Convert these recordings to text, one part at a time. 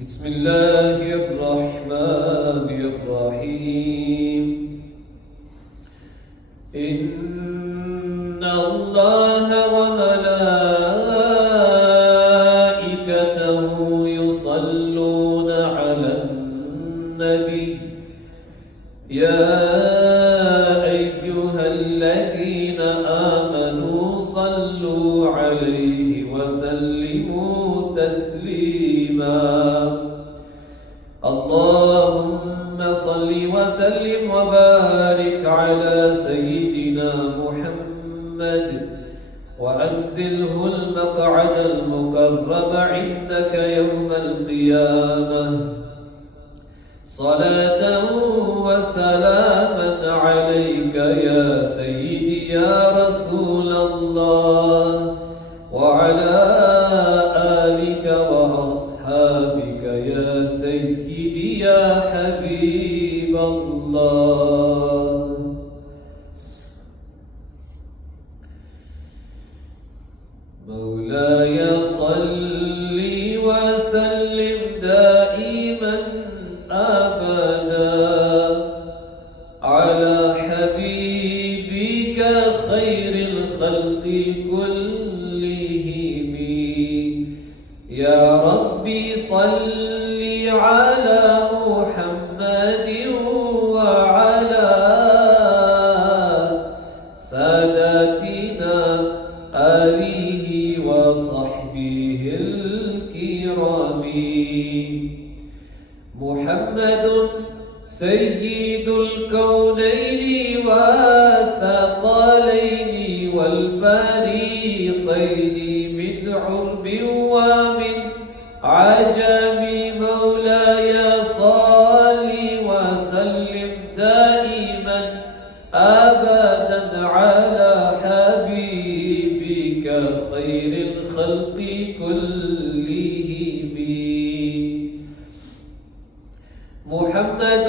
بسم الله الرحمن الرحيم إن الله وملائكته يصلون على النبي يا أيها الذين آمنوا صلوا عليه وسلموا تسليما اللهم صل وسلم وبارك على سيدنا محمد وأنزله المقعد المقرب عندك يوم القيامة صلاة وسلاما عليك يا سيدي يا رسول الله وعلى آلك وأصحابك يا سيدي يا حبيب الله مولاي صل وسلم دائما أبدا على حبيبك خير الخلق كلهم يا ربي صل على محمد وعلى ساداتنا آله وصحبه الكرام محمد سيد الكونين والثقلين والفريقين من عرب ومن عجم مولاي صل وسلم دائما أبدا على حبيبك خير الخلق كلهم محمد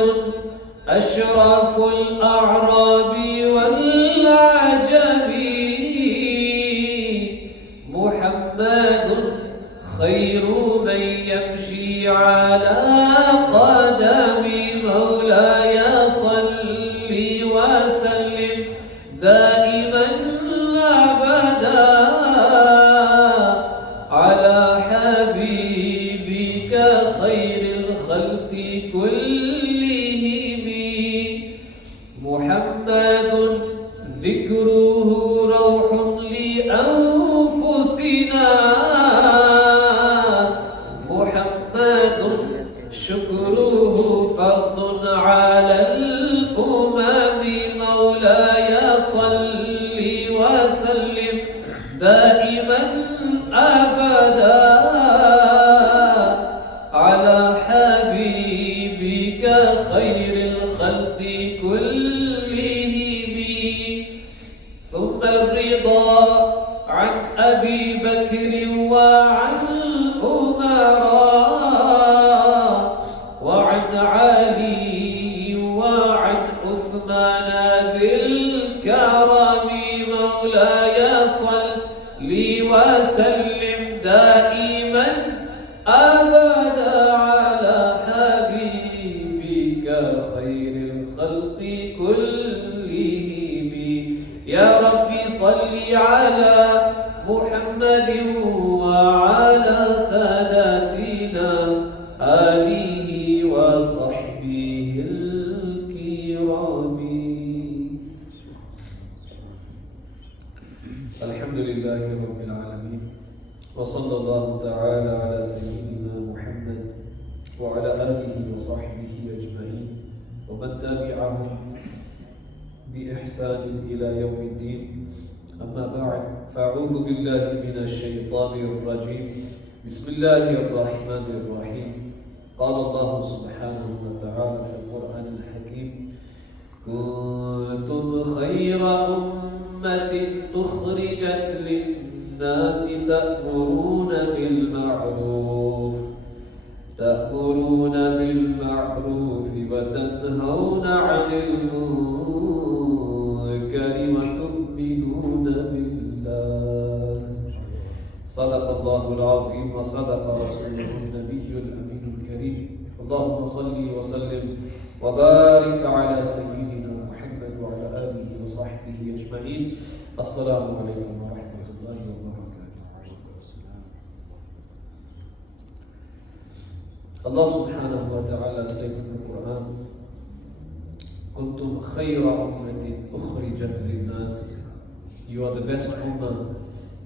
أشرف الأعراب والعجم محمد خير من يمشي على قدم مولاي صل وسلم دائما أبدا على حبيبك خير الخلق كلهم محمد ذكره روح لأنفسنا محمد شكره فرض على الأمم مولاي صل وسلم دائما أبدا على حبيبك خير الخلق كلهم ثم الرضا عن أبي بكر وعن أمراء وعن علي وعن عثمان ذي الكرم مولاي صل وسلم دائما أبدا على حبيبك خير الخلق كلهم يا ربي صل على محمد وعلى ساداتنا آله وصحبه الكرام الحمد لله رب العالمين وصلى الله تعالى على سيدنا محمد وعلى آله وصحبه أجمعين ومن تبعهم بإحسان إلى يوم الدين أما بعد فأعوذ بالله من الشيطان الرجيم بسم الله الرحمن الرحيم قال الله سبحانه وتعالى في القرآن الحكيم كنتم خير أمة أخرجت للناس تأمرون بالمعروف وتنهون عن المنكر وتؤمنون بالله صدق الله العظيم وصدق رسوله النبي الأمين اللهم صل وسلم وبارك على سيدنا محمد وعلى آله وصحبه أجمعين. السلام عليكم ورحمة الله وبركاته. Allah subhanahu wa ta'ala states in the Quran, كنتم خير أمة أخرجت للناس. You are the best ummah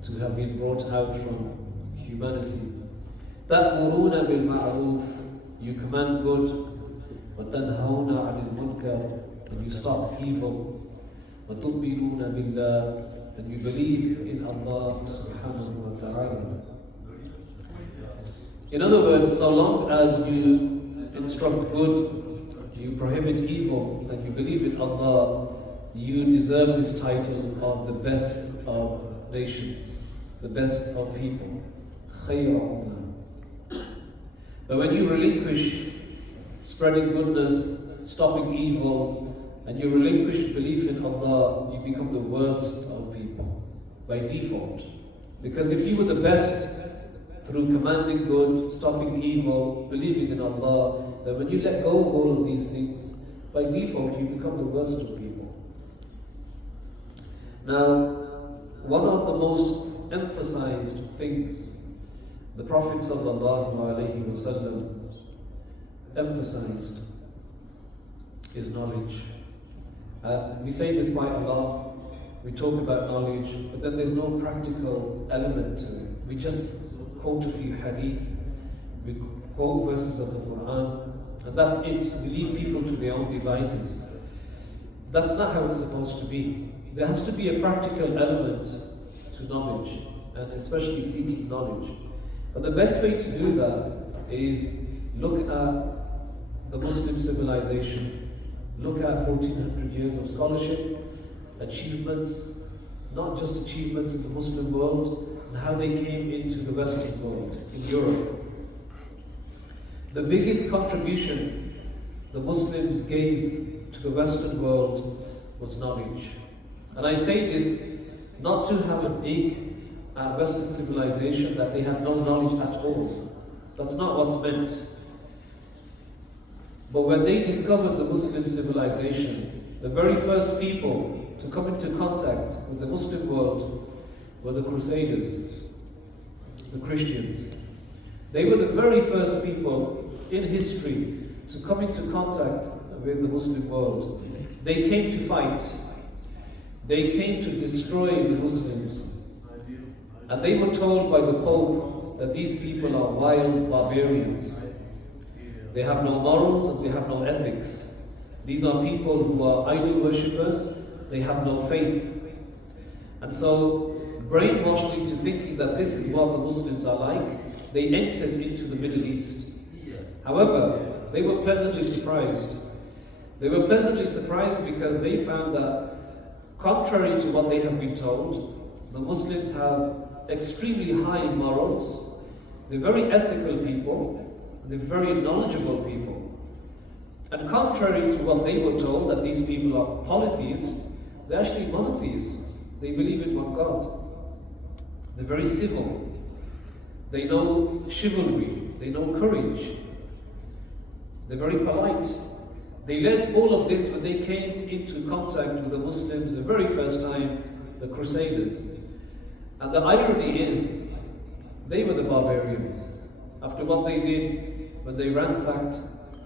to have been brought out from humanity. تأمرون بالمعروف, you command good. وتنهون عن المنكر, and you stop evil. وتؤمنون بالله, and you believe in Allah subhanahu wa ta'ala. In other words, so long as you instruct good, you prohibit evil, and you believe in Allah, you deserve this title of the best of nations, the best of people. خير أمة. But when you relinquish spreading goodness, stopping evil, and you relinquish belief in Allah, you become the worst of people by default. Because if you were the best through commanding good, stopping evil, believing in Allah, then when you let go of all of these things, by default you become the worst of people. Now, one of the most emphasized things the Prophet ﷺ emphasized is knowledge. We say this quite a lot. We talk about knowledge, but then there's no practical element to it. We just quote a few hadith, we quote verses of the Quran, and that's it. We leave people to their own devices. That's not how it's supposed to be. There has to be a practical element to knowledge, and especially seeking knowledge. But the best way to do that is look at the Muslim civilization, look at 1400 years of scholarship, achievements, not just achievements in the Muslim world, and how they came into the Western world, in Europe. The biggest contribution the Muslims gave to the Western world was knowledge. And I say this not to have a dig at Western civilization that they have no knowledge at all. That's not what's meant. But when they discovered the Muslim civilization, the very first people to come into contact with the Muslim world were the Crusaders, the Christians. They were the very first people in history to come into contact with the Muslim world. They came to fight. They came to destroy the Muslims. And they were told by the Pope that these people are wild barbarians. They have no morals and they have no ethics. These are people who are idol worshippers. They have no faith. And so, brainwashed into thinking that this is what the Muslims are like, they entered into the Middle East. However, they were pleasantly surprised. They were pleasantly surprised because they found that, contrary to what they have been told, the Muslims have extremely high morals. They're very ethical people. They're very knowledgeable people. And contrary to what they were told, that these people are polytheists, they're actually monotheists. They believe in one God. They're very civil. They know chivalry. They know courage. They're very polite. They learnt all of this when they came into contact with the Muslims the very first time, the Crusaders. And the irony is, they were the barbarians. After what they did when they ransacked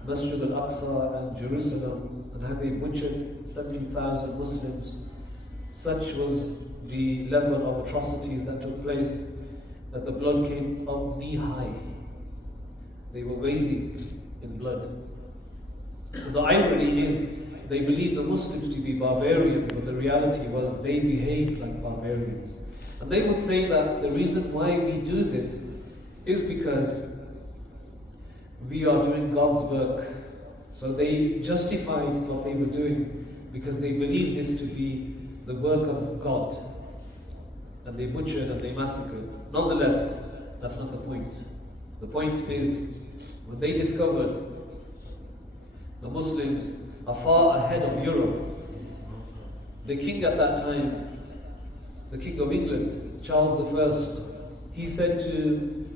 Masjid al-Aqsa and Jerusalem, and how they butchered 70,000 Muslims, such was the level of atrocities that took place that the blood came up knee-high. They were wading in blood. So the irony is, they believed the Muslims to be barbarians, but the reality was they behaved like barbarians. And they would say that the reason why we do this is because we are doing God's work. So they justified what they were doing because they believed this to be the work of God. And they butchered and they massacred. Nonetheless, that's not the point. The point is, when they discovered the Muslims are far ahead of Europe, the king at that time, the King of England, Charles I, he said to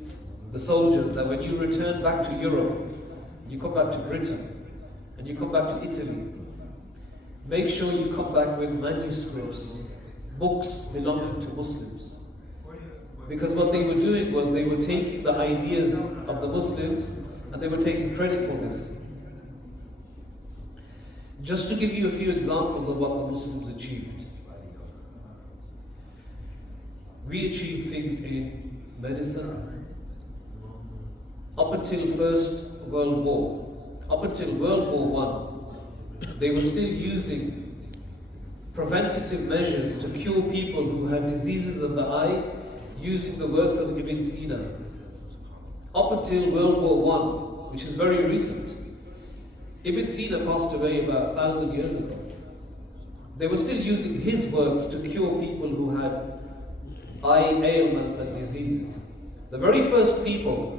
the soldiers that when you return back to Europe, you come back to Britain, and you come back to Italy, make sure you come back with manuscripts, books belonging to Muslims. Because what they were doing was they were taking the ideas of the Muslims and they were taking credit for this. Just to give you a few examples of what the Muslims achieved. We achieved things in medicine. Up until First World War, up until World War I, they were still using preventative measures to cure people who had diseases of the eye using the works of Ibn Sina. Up until World War I, which is very recent, Ibn Sina passed away about 1,000 years ago. They were still using his works to cure people who had eye ailments and diseases. The very first people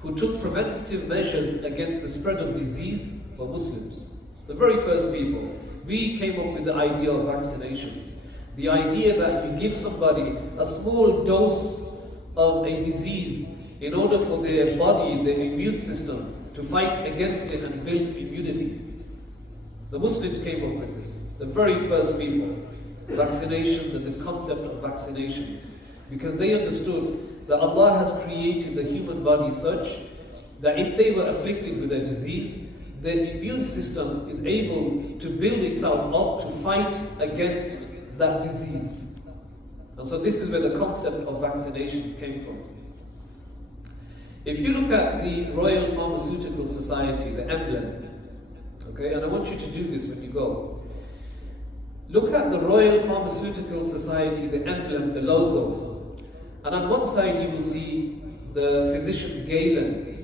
who took preventative measures against the spread of disease were Muslims. The very first people. We came up with the idea of vaccinations. The idea that you give somebody a small dose of a disease in order for their body, their immune system, to fight against it and build immunity. The Muslims came up with this. The very first people. Vaccinations and this concept of vaccinations. Because they understood that Allah has created the human body such that if they were afflicted with a disease, their immune system is able to build itself up to fight against that disease. And so this is where the concept of vaccinations came from. If you look at the Royal Pharmaceutical Society, the emblem, okay, and I want you to do this when you go. Look at the Royal Pharmaceutical Society, the emblem, the logo. And on one side you will see the physician Galen.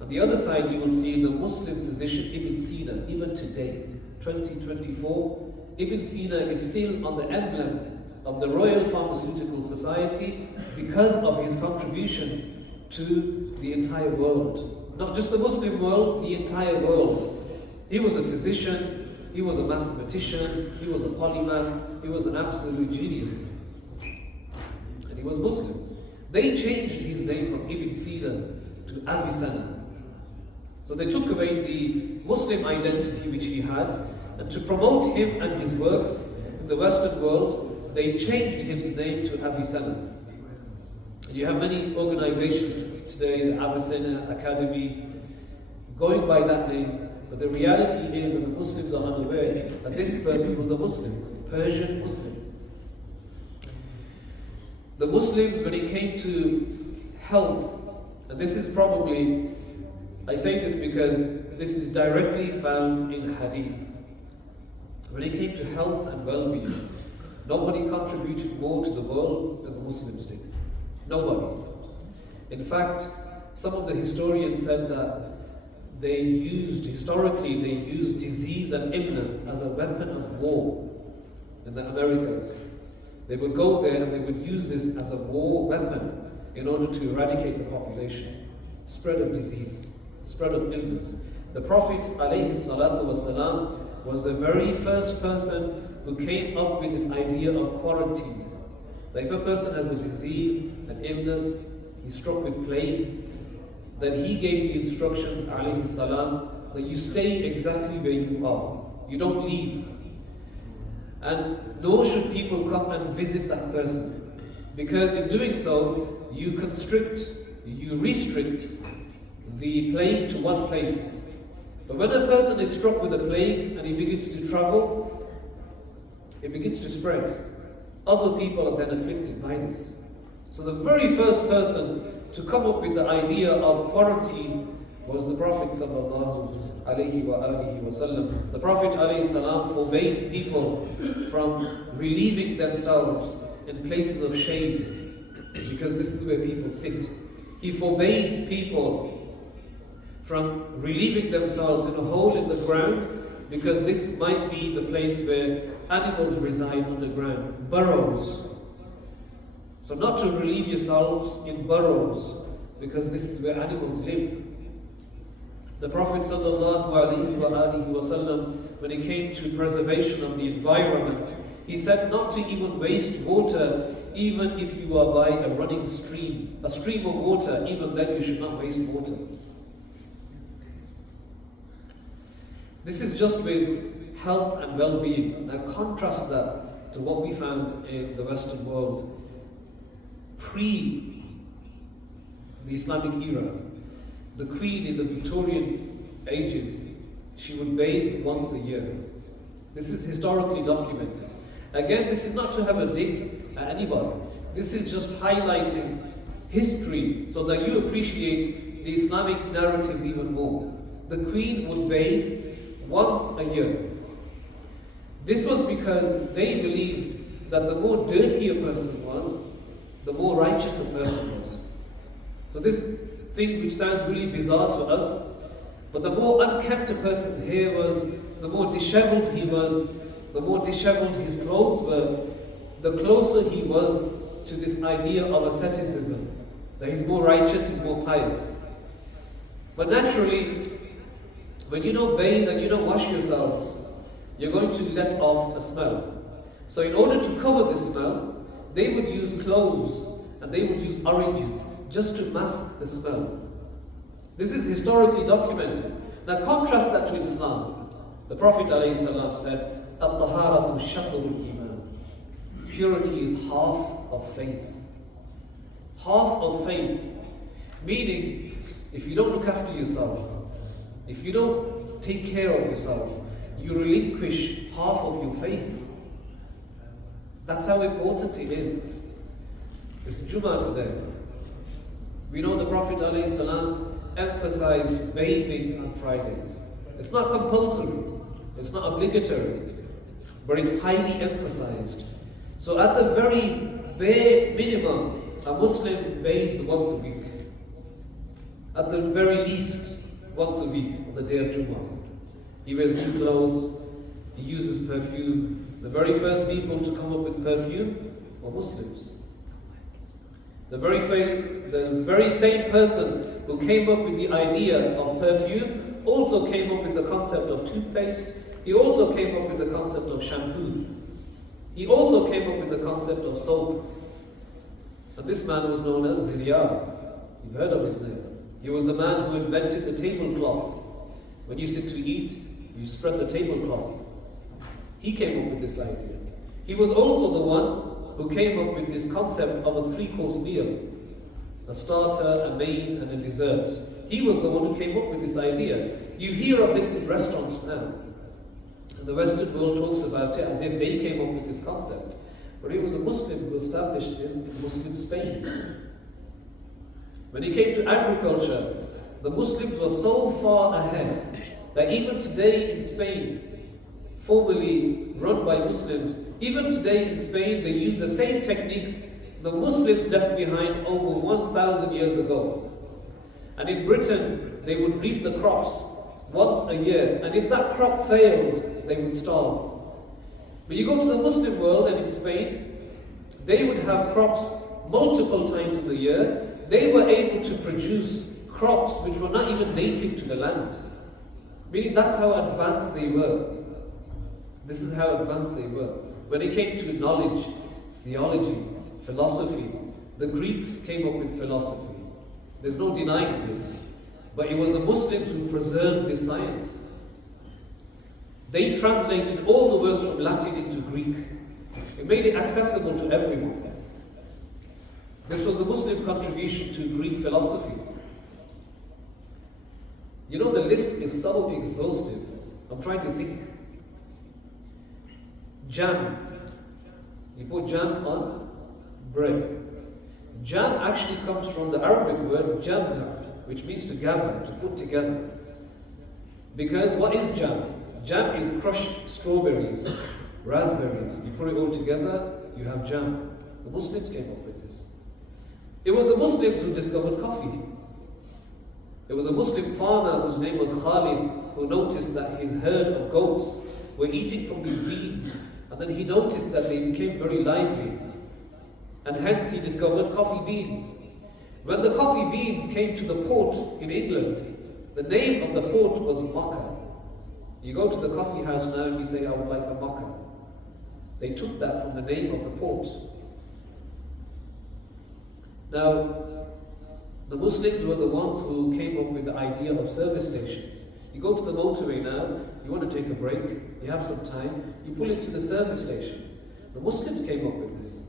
On the other side you will see the Muslim physician Ibn Sina. Even today, 2024, Ibn Sina is still on the emblem of the Royal Pharmaceutical Society because of his contributions to the entire world. Not just the Muslim world, the entire world. He was a physician, he was a mathematician, he was a polymath, he was an absolute genius. And he was Muslim. They changed his name from Ibn Sina to Avicenna. So they took away the Muslim identity which he had, and to promote him and his works in the Western world, they changed his name to Avicenna. You have many organizations today, the Avicenna Academy, going by that name. But the reality is that the Muslims are unaware that this person was a Muslim, Persian Muslim. The Muslims, when it came to health, and this is probably, I say this because this is directly found in Hadith. When it came to health and well-being, nobody contributed more to the world than the Muslims did. Nobody. In fact, some of the historians said that historically they used disease and illness as a weapon of war in the Americas. They would go there and they would use this as a war weapon in order to eradicate the population. Spread of disease, spread of illness. The Prophet ﷺ was the very first person who came up with this idea of quarantine. That if a person has a disease, an illness, he's struck with plague, that he gave the instructions, alayhi salam, that you stay exactly where you are. You don't leave. And nor should people come and visit that person. Because in doing so, you restrict the plague to one place. But when a person is struck with a plague and he begins to travel, it begins to spread. Other people are then afflicted by this. So the very first person to come up with the idea of quarantine was the Prophet sallallahu alaihi wasallam. The Prophet alayhi salam forbade people from relieving themselves in places of shade, because this is where people sit. He forbade people from relieving themselves in a hole in the ground, because this might be the place where animals reside underground, burrows. So not to relieve yourselves in burrows, because this is where animals live. The Prophet ﷺ, when it came to preservation of the environment, he said not to even waste water, even if you are by a running stream. A stream of water, even then you should not waste water. This is just with health and well-being. Now contrast that to what we found in the Western world pre the Islamic era. The Queen in the Victorian ages, she would bathe once a year. This is historically documented. Again, this is not to have a dig at anybody. This is just highlighting history so that you appreciate the Islamic narrative even more. The Queen would bathe once a year. This was because they believed that the more dirty a person was, the more righteous a person was. So this thing which sounds really bizarre to us, but the more unkempt a person's hair was, the more disheveled he was, the more disheveled his clothes were, the closer he was to this idea of asceticism, that he's more righteous, he's more pious. But naturally, when you don't bathe and you don't wash yourselves, you're going to let off a smell. So in order to cover this smell, they would use cloves and they would use oranges just to mask the smell. This is historically documented. Now contrast that to Islam. The Prophet ﷺ said, "At-taharatu shatrul iman." Purity is half of faith. Half of faith. Meaning, if you don't look after yourself, if you don't take care of yourself, you relinquish half of your faith. That's how important it is. It's Jummah today. We know the Prophet ﷺ emphasized bathing on Fridays. It's not compulsory, it's not obligatory, but it's highly emphasized. So at the very bare minimum, a Muslim bathes once a week. At the very least, once a week on the day of Jummah. He wears new clothes, he uses perfume. The very first people to come up with perfume were Muslims. The very same person who came up with the idea of perfume also came up with the concept of toothpaste. He also came up with the concept of shampoo. He also came up with the concept of soap. And this man was known as Ziryar. You've heard of his name. He was the man who invented the tablecloth. When you sit to eat, you spread the tablecloth. He came up with this idea. He was also the one who came up with this concept of a 3-course meal. A starter, a main, and a dessert. He was the one who came up with this idea. You hear of this in restaurants now. And the Western world talks about it as if they came up with this concept. But it was a Muslim who established this in Muslim Spain. When it came to agriculture, the Muslims were so far ahead that even today in Spain, formerly run by Muslims, even today in Spain they use the same techniques the Muslims left behind over 1,000 years ago. And in Britain, they would reap the crops once a year, and if that crop failed, they would starve. But you go to the Muslim world, and in Spain, they would have crops multiple times in the year. They were able to produce crops which were not even native to the land. Meaning that's how advanced they were. This is how advanced they were. When it came to knowledge, theology, philosophy, the Greeks came up with philosophy. There's no denying this. But it was the Muslims who preserved this science. They translated all the words from Latin into Greek. It made it accessible to everyone. This was a Muslim contribution to Greek philosophy. You know, the list is so exhaustive. I'm trying to think. Jam. You put jam on bread. Jam actually comes from the Arabic word jamna, which means to gather, to put together. Because what is jam? Jam is crushed strawberries, raspberries. You put it all together, you have jam. The Muslims came up with this. It was the Muslims who discovered coffee. There was a Muslim farmer whose name was Khalid, who noticed that his herd of goats were eating from these beans. And then he noticed that they became very lively. And hence he discovered coffee beans. When the coffee beans came to the port in England, the name of the port was Mocha. You go to the coffee house now and you say, I would like a Mocha. They took that from the name of the port. Now, the Muslims were the ones who came up with the idea of service stations. You go to the motorway now, you want to take a break, you have some time, you pull into the service station. The Muslims came up with this.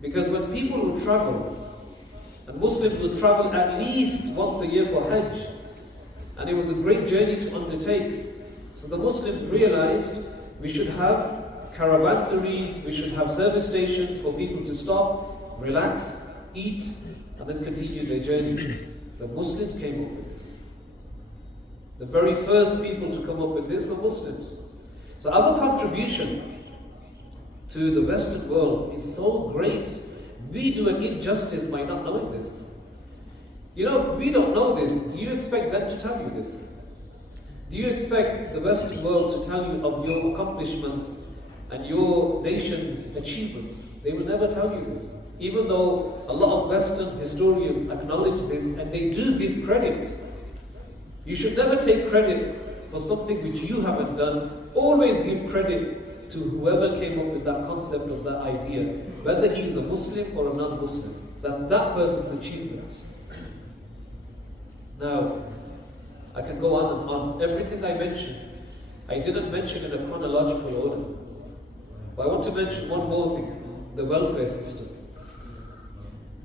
Because when people would travel, and Muslims would travel at least once a year for Hajj, and it was a great journey to undertake. So the Muslims realized we should have caravansaries, we should have service stations for people to stop, relax, eat, and then continue their journeys. The Muslims came up with this. The very first people to come up with this were Muslims. So our contribution to the Western world is so great. We do an injustice by not knowing this. You know, if we don't know this, do you expect them to tell you this? Do you expect the Western world to tell you of your accomplishments and your nation's achievements? They will never tell you this. Even though a lot of Western historians acknowledge this and they do give credit. You should never take credit for something which you haven't done. Always give credit to whoever came up with that concept of that idea, whether he is a Muslim or a non-Muslim. That's that person's achievement. Now, I can go on and on. Everything I mentioned, I didn't mention in a chronological order. But I want to mention one more thing, the welfare system.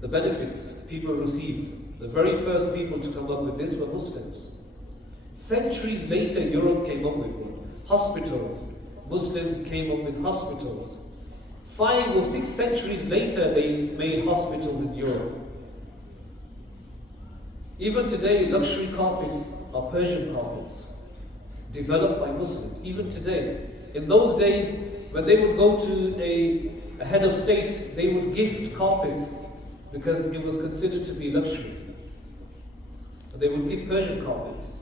The benefits people receive. The very first people to come up with this were Muslims. Centuries later, Europe came up with one. Hospitals. Muslims came up with hospitals. 5 or 6 centuries later, they made hospitals in Europe. Even today, luxury carpets are Persian carpets, developed by Muslims. Even today. In those days, when they would go to a head of state, they would gift carpets because it was considered to be luxury. They would give Persian carpets.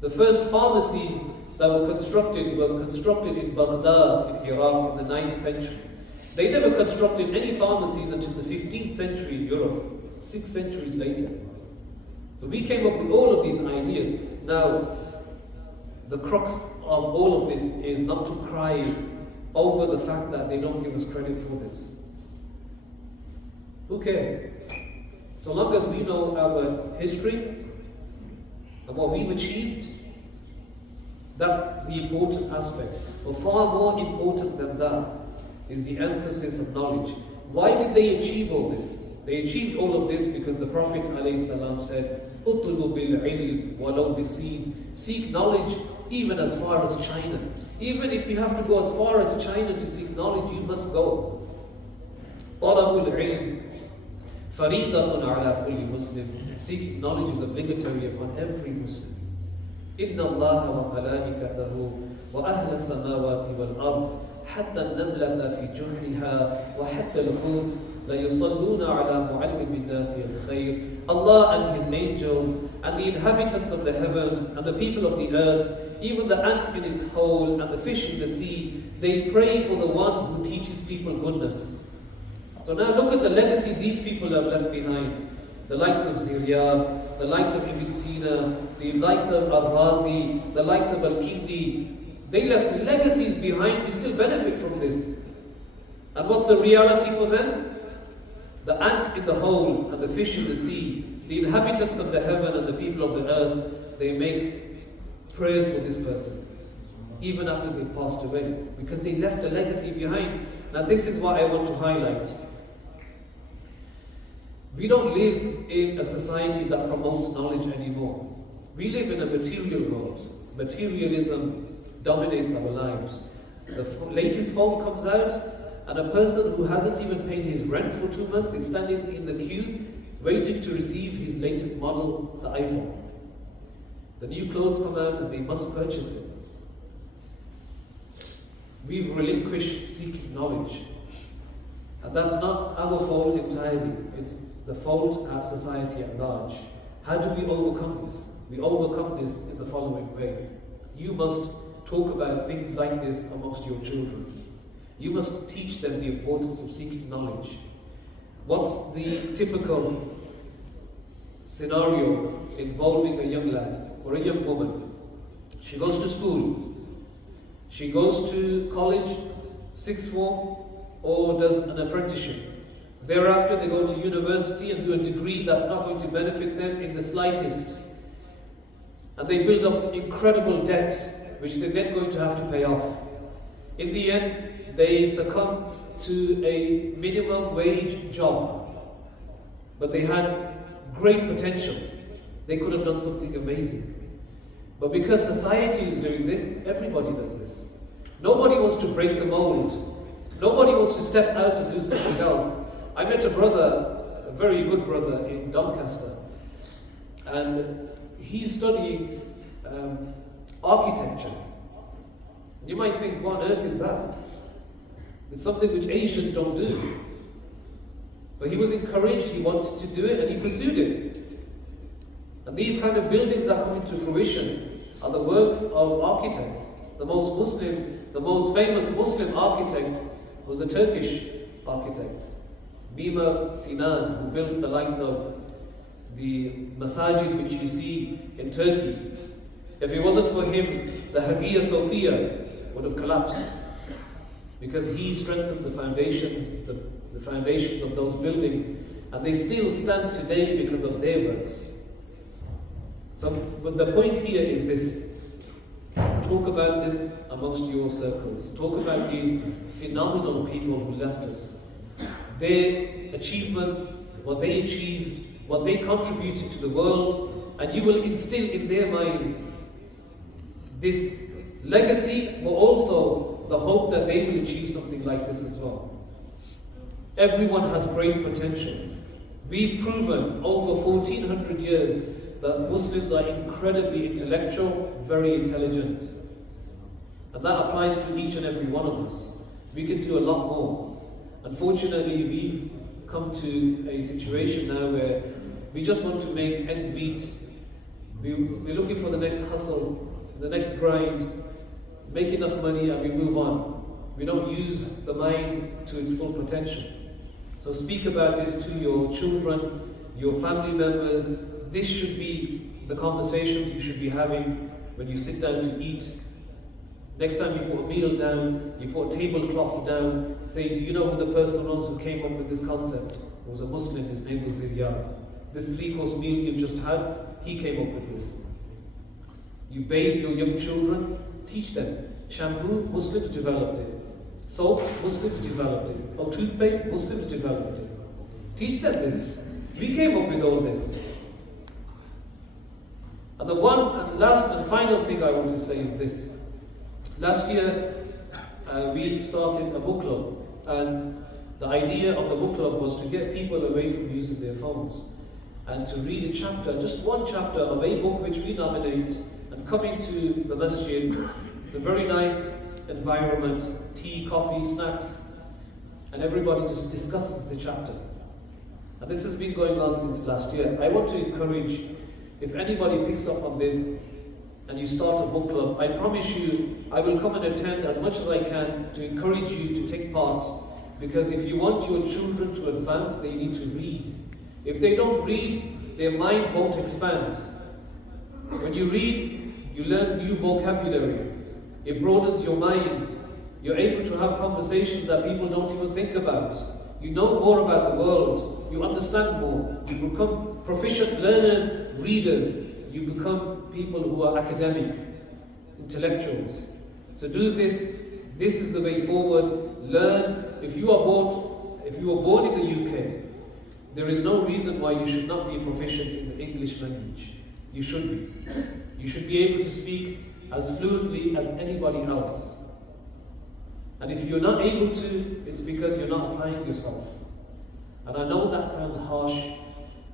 The first pharmacies that were constructed in Baghdad, in Iraq, in the 9th century. They never constructed any pharmacies until the 15th century in Europe, 6 centuries later. So we came up with all of these ideas. Now, the crux of all of this is not to cry over the fact that they don't give us credit for this. Who cares? So long as we know our history and what we've achieved, that's the important aspect. But far more important than that is the emphasis of knowledge. Why did they achieve all this? They achieved all of this because the Prophet ﷺ said, "Utlubu bil-ilm walau bis-sin." Seek knowledge even as far as China. Even if you have to go as far as China to seek knowledge, you must go. طلب العلم فريضة على كل مسلم. Seeking knowledge is obligatory upon every Muslim. إن الله وملائكته وأهل السماوات والأرض حتى النملة في جحرها وحتى الحوت ليصلون على معلم الناس الخير. Allah and His angels and the inhabitants of the heavens and the people of the earth, even the ant in its hole and the fish in the sea, they pray for the one who teaches people goodness. So now look at the legacy these people have left behind. The likes of Zirya, the likes of Ibn Sina, the likes of Al-Razi, the likes of Al-Kindi. They left legacies behind. We still benefit from this. And what's the reality for them? The ant in the hole and the fish in the sea, the inhabitants of the heaven and the people of the earth, they make prayers for this person, even after they've passed away, because they left a legacy behind. Now this is what I want to highlight. We don't live in a society that promotes knowledge anymore. We live in a material world. Materialism dominates our lives. The latest phone comes out, and a person who hasn't even paid his rent for 2 months is standing in the queue waiting to receive his latest model, the iPhone. The new clothes come out and they must purchase it. We've relinquished seeking knowledge. And that's not our fault entirely. It's the fault of society at large. How do we overcome this? We overcome this in the following way. You must talk about things like this amongst your children. You must teach them the importance of seeking knowledge. What's the typical scenario involving a young lad or a young woman? She goes to school. She goes to college, 6th form, or does an apprenticeship. Thereafter, they go to university and do a degree that's not going to benefit them in the slightest. and they build up incredible debt, which they're then going to have to pay off. In the end, they succumb to a minimum wage job, but they had great potential. They could have done something amazing. But because society is doing this, everybody does this. Nobody wants to break the mold. Nobody wants to step out and do something else. I met a brother, a very good brother in Doncaster, and he's studying architecture. You might think, what on earth is that? It's something which Asians don't do. But he was encouraged, he wanted to do it, and he pursued it. And these kind of buildings that come into fruition are the works of architects. The most famous Muslim architect was a Turkish architect, Mimar Sinan, who built the likes of the masajid which you see in Turkey. If it wasn't for him, the Hagia Sophia would have collapsed, because he strengthened the foundations, the foundations of those buildings, and they still stand today because of their works. So, but the point here is this: talk about this amongst your circles. Talk about these phenomenal people who left us, their achievements, what they achieved, what they contributed to the world, and you will instill in their minds this legacy, but also the hope that they will achieve something like this as well. Everyone has great potential. We've proven over 1400 years that Muslims are incredibly intellectual, very intelligent. And that applies to each and every one of us. We can do a lot more. Unfortunately, we've come to a situation now where we just want to make ends meet. We're looking for the next hustle, the next grind, make enough money, and we move on. We don't use the mind to its full potential. So speak about this to your children, your family members. This should be the conversations you should be having when you sit down to eat. Next time you put a meal down, you put a tablecloth down, say, do you know who the person was who came up with this concept? It was a Muslim, his name was Ziryad. This 3-course meal you've just had, he came up with this. You bathe your young children, teach them. Shampoo, Muslims developed it. Soap, Muslims developed it. Or toothpaste, Muslims developed it. Teach them this. We came up with all this. And the one and last and final thing I want to say is this. Last year, we started a book club, and the idea of the book club was to get people away from using their phones and to read a chapter, just one chapter of a book which we nominate, and coming to the masjid. It's a very nice environment, tea, coffee, snacks, and everybody just discusses the chapter. And this has been going on since last year. I want to encourage, if anybody picks up on this and you start a book club, I promise you I will come and attend as much as I can to encourage you to take part, because if you want your children to advance, they need to read. If they don't read, their mind won't expand. When you read, you learn new vocabulary. It broadens your mind. You're able to have conversations that people don't even think about. You know more about the world. You understand more. You become proficient learners, readers. You become people who are academic, intellectuals. So do this. This is the way forward. Learn. If you are born in the UK, there is no reason why you should not be proficient in the English language. You should be. You should be able to speak as fluently as anybody else. And if you're not able to, it's because you're not applying yourself. And I know that sounds harsh,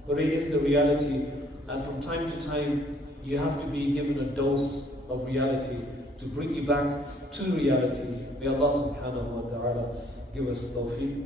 but it is the reality. And from time to time, you have to be given a dose of reality to bring you back to reality. May Allah subhanahu wa ta'ala give us tawfiq.